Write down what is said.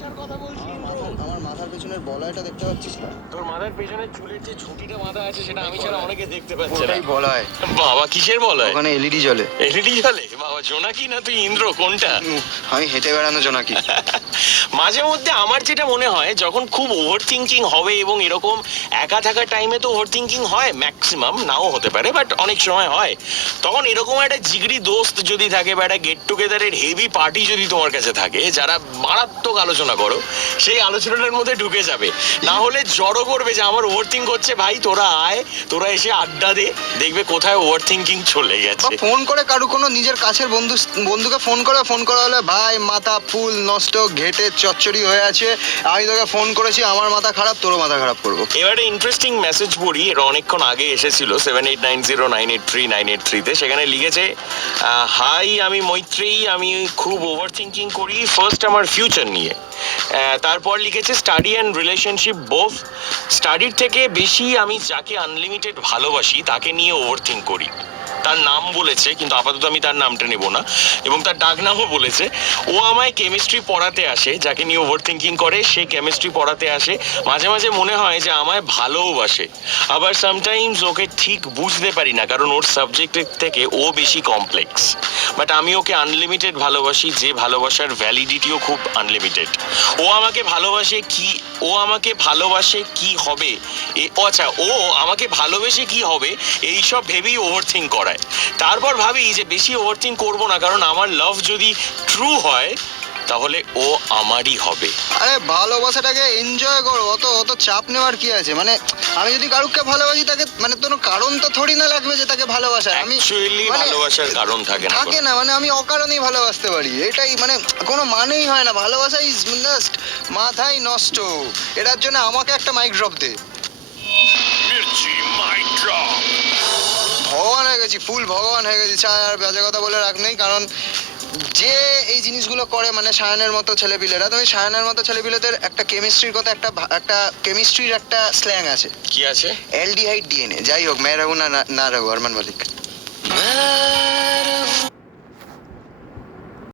আমার মাথার পেছনের বলয়টা দেখতে পাচ্ছিস না? তোর মাথার পেছনে চুলের যে ছুটিটা বাঁধা আছে সেটা আমি ছাড়া অনেকে দেখতে পাচ্ছে না। ওটাই বলয়। বাবা কিসের বলয়? ওখানে এলইডি জ্বলে। এলইডি জ্বলে? বাবা জোনাকি না তুই ইন্দ্র, কোনটা? আমি হেঁটে বেড়ানো জোনাকি। মাঝে মধ্যে আমার যেটা মনে হয়, যখন খুব ওভার থিঙ্কিং হবে, এবং এরকম একা থাকার টাইমে তো ওভার থিঙ্কিং হয়, ম্যাক্সিমাম নাও হতে পারে বাট অনেক সময় হয়, তখন এরকম একটা জিগরি দোস্ত যদি থাকে বা একটা গেট টুগেদারের হেভি পার্টি যদি তোমার কাছে থাকে, যারা মারাত্মক আলোচনা করো, সেই আলোচনাটার মধ্যে ঢুকে যাবে। না হলে জড়ো করবে যে আমার ওভার থিঙ্ক হচ্ছে, ভাই তোরা আয়, তোরা এসে আড্ডা দে, দেখবে কোথায় ওভার থিঙ্কিং চলে গেছে। ফোন করে কারো কোনো নিজের কাছের বন্ধুকে ফোন করা হলে, ভাই মাথা ফুল নষ্ট, ঘেটে চচ্চড়ি হয়ে আছে, আমি তোকে ফোন করেছি, আমার মাথা খারাপ, তোরও মাথা খারাপ করবো। এবারে ইন্টারেস্টিং মেসেজ পড়ি, এটা অনেকক্ষণ আগে এসেছিল 7890983983-তে। সেখানে লিখেছে, হাই আমি মৈত্রী, আমি খুব ওভার থিঙ্কিং করি, ফার্স্ট আমার ফিউচার নিয়ে। তারপর লিখেছে স্টাডি অ্যান্ড রিলেশনশিপ বোথ। স্টাডির থেকে বেশি আমি যাকে আনলিমিটেড ভালোবাসি তাকে নিয়ে ওভার থিঙ্ক করি। তার নাম বলেছে, কিন্তু আপাতত আমি তার নামটা নেব না, এবং তার ডাক নামও বলেছে। ও আমায় কেমিস্ট্রি পড়াতে আসে, যাকে নিয়ে ওভার থিঙ্কিং করে সে কেমিস্ট্রি পড়াতে আসে। মাঝে মাঝে মনে হয় যে আমায় ভালোবাসে, আবার সামটাইমস ওকে ঠিক বুঝতে পারি না, কারণ ওর সাবজেক্টের থেকে ও বেশি কমপ্লেক্স। বাট আমি ওকে আনলিমিটেড ভালোবাসি, যে ভালোবাসার ভ্যালিডিটিও খুব আনলিমিটেড। ও আমাকে ভালোবাসে কি হবে, আচ্ছা, ও আমাকে ভালোবেসে কি হবে এইসব ভেবেই ওভার থিঙ্ক করায়। তারপর ভাবি যে বেশি ওভার থিঙ্ক করবো না, কারণ আমার লাভ যদি ট্রু হয় তাহলে ও আমারই হবে। আরে ভালোবাসাটাকে এনজয় করো, অত চাপ নেওয়ার কি আছে? মানে আমি যদি কারুকে ভালোবাসি, তাকে মানে কোনো কারণ তো থোড়ি না লাগবে যে তাকে ভালোবাসার। আমি অ্যাকচুয়ালি ভালোবাসার কারণ থাকে না, মানে আমি অকারণেই ভালোবাসতে পারি, এটাই মানে কোনো মানেই হয় না। ভালোবাসা ইজ জাস্ট মাথাই নষ্ট। এটার জন্য আমাকে একটা মাইক ড্রপ দে। Mirchi mic drop. ভগবান হয়ে গেছি, ফুল ভগবান হয়ে গেছি। ছায় আর বাজে কথা বলে রাখ নেই, কারণ যে এই জিনিসগুলো করে, মানে সায়নের মতো ছেলেপিলেরা, তুমি সায়নের মতো ছেলেপিলেদের একটা কেমিস্ট্রির কথা, একটা কেমিস্ট্রির একটা স্ল্যাং আছে। কি আছে? Aldehyde DNA. যাই হোক, মেয়ে রাখু না রাখু, আরমান মালিক।